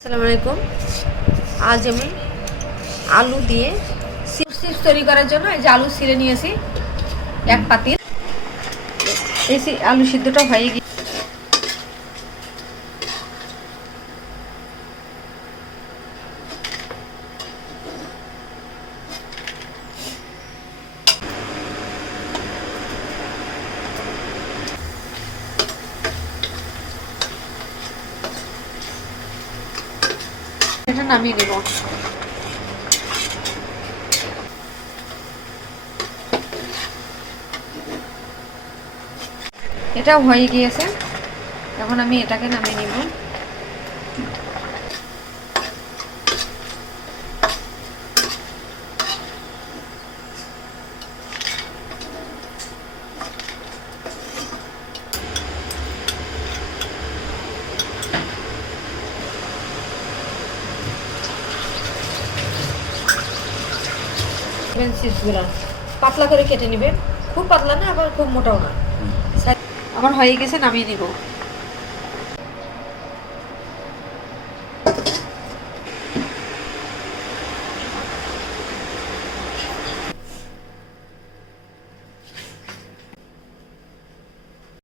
আসসালামু আলাইকুম। আজ আমি আলু দিয়ে চিপস তৈরি করার জন্য এই যে আলু ছিলে নিয়েছি এক পাতিল। এই আলু সিদ্ধটা হয়ে গিয়ে এটা নামিয়ে নেব। এটা হয়ে গিয়েছে, এখন আমি এটাকে নামিয়ে নেব। চিপসগুলো পাতলা করে কেটে নেবেন, খুব পাতলা না আবার খুব মোটাও না। আমার হয়ে গেছে, নামিয়ে নিব।